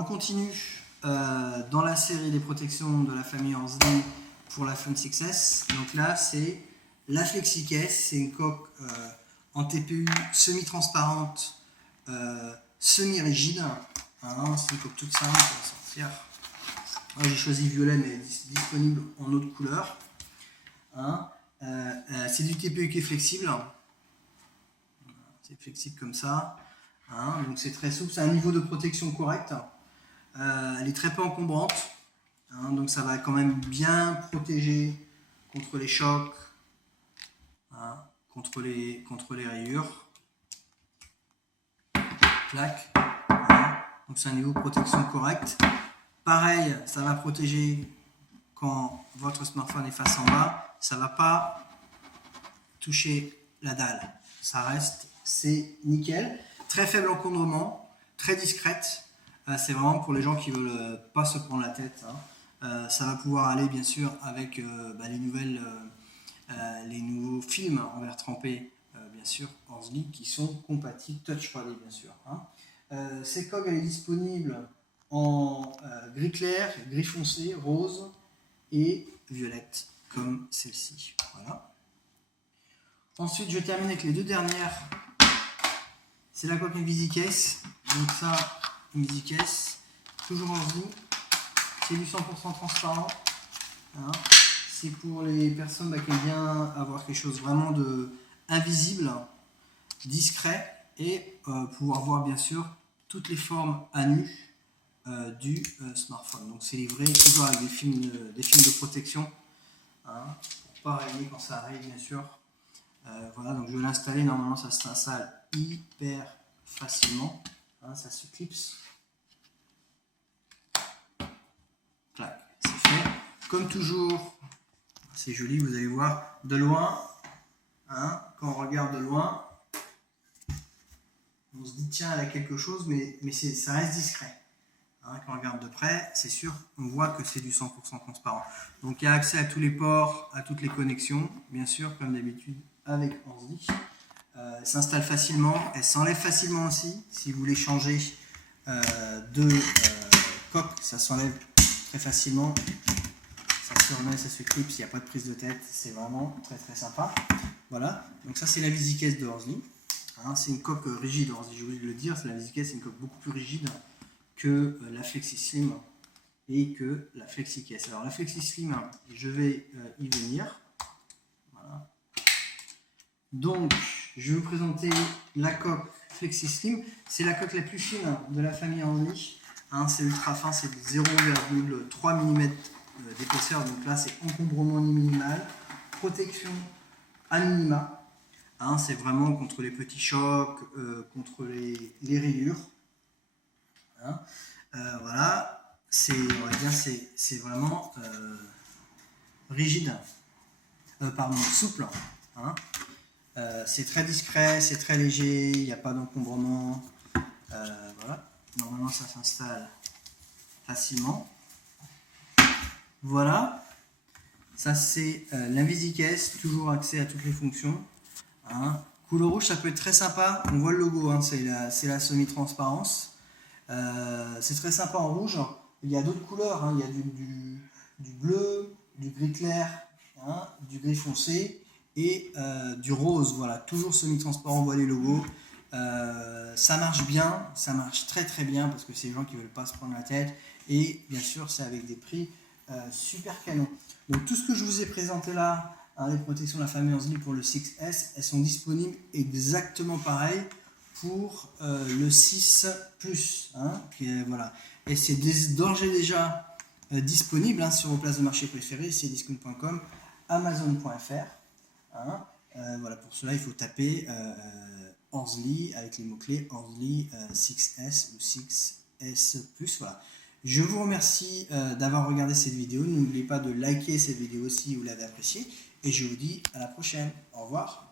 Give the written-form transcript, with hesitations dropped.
on continue dans la série des protections de la famille Horsley pour la Phone 6S. Donc là, c'est la FlexiCase. C'est une coque en TPU semi-transparente, semi-rigide. Hein, c'est une coque toute simple, on va sortir. Moi, j'ai choisi violet, mais disponible en autre couleur. Hein, c'est du TPU qui est flexible. C'est flexible comme ça. Hein, donc c'est très souple. C'est un niveau de protection correct. Elle est très peu encombrante. Hein, donc ça va quand même bien protéger contre les chocs, hein, contre les rayures. Clac. Hein, donc c'est un niveau de protection correct. Pareil, ça va protéger quand votre smartphone est face en bas. Ça ne va pas toucher la dalle. Ça reste, c'est nickel. Très faible encombrement, très discrète. C'est vraiment pour les gens qui ne veulent pas se prendre la tête. Hein. Ça va pouvoir aller bien sûr avec les nouveaux films en verre trempé, bien sûr, Horsley, qui sont compatibles Touch 3D, bien sûr. Hein. Cette coque, elle est disponible en gris clair, gris foncé, rose et violette, comme celle-ci. Voilà. Ensuite, je termine avec les deux dernières. C'est la coque InvisiCase. Donc ça, InvisiCase, toujours Horsley. C'est du 100% transparent. Hein. C'est pour les personnes qui aiment bien avoir quelque chose vraiment de invisible, discret, et pouvoir voir bien sûr toutes les formes à nu du smartphone. Donc c'est livré toujours avec des films de protection, hein, pour pas rayer quand ça arrive, bien sûr. Voilà, donc je vais l'installer. Normalement ça s'installe hyper facilement, hein, ça se clipse. Clac, c'est fait. Comme toujours, c'est joli, vous allez voir de loin, hein, quand on regarde de loin, on se dit tiens, elle a quelque chose, mais ça reste discret. Hein, quand on regarde de près, c'est sûr, on voit que c'est du 100% transparent. Donc il y a accès à tous les ports, à toutes les connexions, bien sûr, comme d'habitude avec Horsley. Elle s'installe facilement, elle s'enlève facilement aussi. Si vous voulez changer de coque, ça s'enlève très facilement. Ça se remet, ça se clipse, il n'y a pas de prise de tête, c'est vraiment très très sympa. Voilà, donc ça c'est la VisiCase de Horsley. Hein, c'est une coque rigide, j'ai oublié de le dire, la VisiCase c'est une coque beaucoup plus rigide que la FlexiSlim et que la FlexiCase. Alors la FlexiSlim, je vais y venir. Voilà. Donc je vais vous présenter la coque FlexiSlim. C'est la coque la plus fine de la famille Horsley. Hein, c'est ultra fin, c'est 0,3 mm d'épaisseur. Donc là c'est encombrement minimal, protection à minima. Hein, c'est vraiment contre les petits chocs, contre les rayures. Hein, voilà, c'est vraiment rigide, souple. Hein. C'est très discret, c'est très léger, il n'y a pas d'encombrement. Voilà, normalement ça s'installe facilement. Voilà, ça c'est l'InvisiCase, toujours accès à toutes les fonctions. Hein. Couleur rouge, ça peut être très sympa. On voit le logo, hein, c'est la semi-transparence. C'est très sympa en rouge. Il y a d'autres couleurs, hein. Il y a du bleu, du gris clair, hein, du gris foncé et du rose. Voilà, toujours semi-transparent, on voit les logos. Ça marche bien, ça marche très très bien parce que c'est les gens qui ne veulent pas se prendre la tête. Et bien sûr, c'est avec des prix super canon. Donc tout ce que je vous ai présenté là, hein, les protections de la famille Horsley pour le 6S, elles sont disponibles exactement pareil pour le 6 Plus. Hein, voilà. Et c'est d'ores et déjà disponible, hein, sur vos places de marché préférées, c'est discount.com, amazon.fr. Hein, voilà, pour cela, il faut taper Horsley avec les mots-clés Horsley 6S ou 6S Plus. Voilà. Je vous remercie d'avoir regardé cette vidéo. N'oubliez pas de liker cette vidéo si vous l'avez appréciée. Et je vous dis à la prochaine. Au revoir.